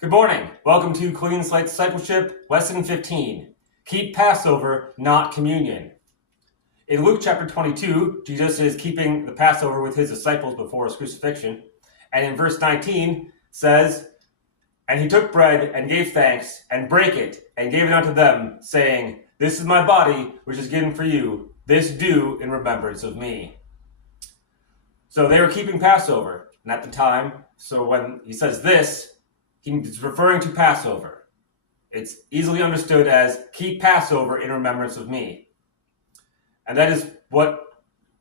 Good morning. Welcome to Clean Slate Discipleship, Lesson 15. Keep Passover, not communion. In Luke chapter 22, Jesus is keeping the Passover with his disciples before his crucifixion. And in verse 19 says, "And he took bread and gave thanks and brake it and gave it unto them, saying, This is my body, which is given for you. This do in remembrance of me." So they were keeping Passover. And at the time, so when he says this, he's referring to Passover. It's easily understood as keep Passover in remembrance of me. And that is what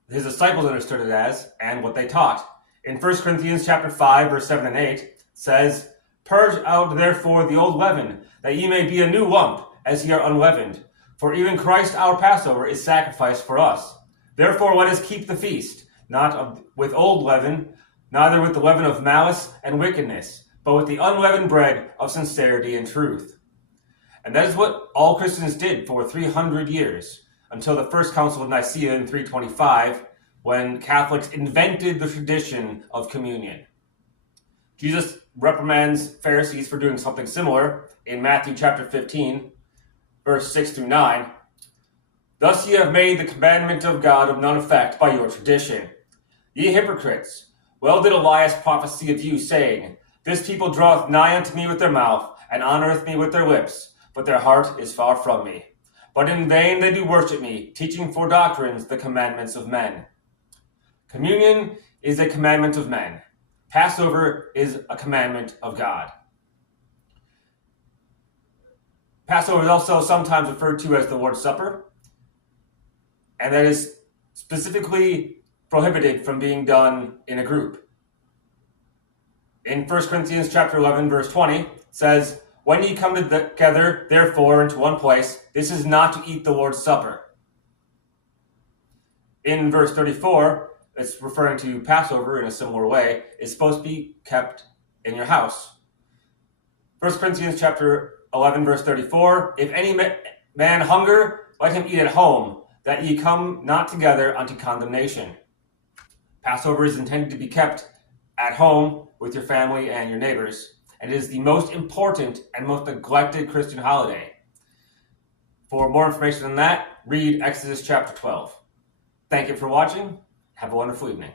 his disciples understood it as and what they taught. In 1 Corinthians chapter 5, verse 7 and 8 says, "Purge out therefore the old leaven, that ye may be a new lump, as ye are unleavened. For even Christ our Passover is sacrificed for us. Therefore let us keep the feast, not with old leaven, neither with the leaven of malice and wickedness, but with the unleavened bread of sincerity and truth." And that is what all Christians did for 300 years, until the First Council of Nicaea in 325, when Catholics invented the tradition of communion. Jesus reprimands Pharisees for doing something similar in Matthew chapter 15, verse 6 through 9. "Thus ye have made the commandment of God of none effect by your tradition. Ye hypocrites, well did Elias prophesy of you, saying, This people draweth nigh unto me with their mouth, and honoureth me with their lips, but their heart is far from me. But in vain they do worship me, teaching for doctrines the commandments of men." Communion is a commandment of men. Passover is a commandment of God. Passover is also sometimes referred to as the Lord's Supper, and that is specifically prohibited from being done in a group. In 1 Corinthians chapter 11, verse 20, says, "When ye come together, therefore, into one place, this is not to eat the Lord's Supper." In verse 34, it's referring to Passover in a similar way, is supposed to be kept in your house. 1 Corinthians chapter 11, verse 34, "If any man hunger, let him eat at home, that ye come not together unto condemnation." Passover is intended to be kept at home with your family and your neighbors, and it is the most important and most neglected Christian holiday. For more information on that, read Exodus chapter 12. Thank you for watching. Have a wonderful evening.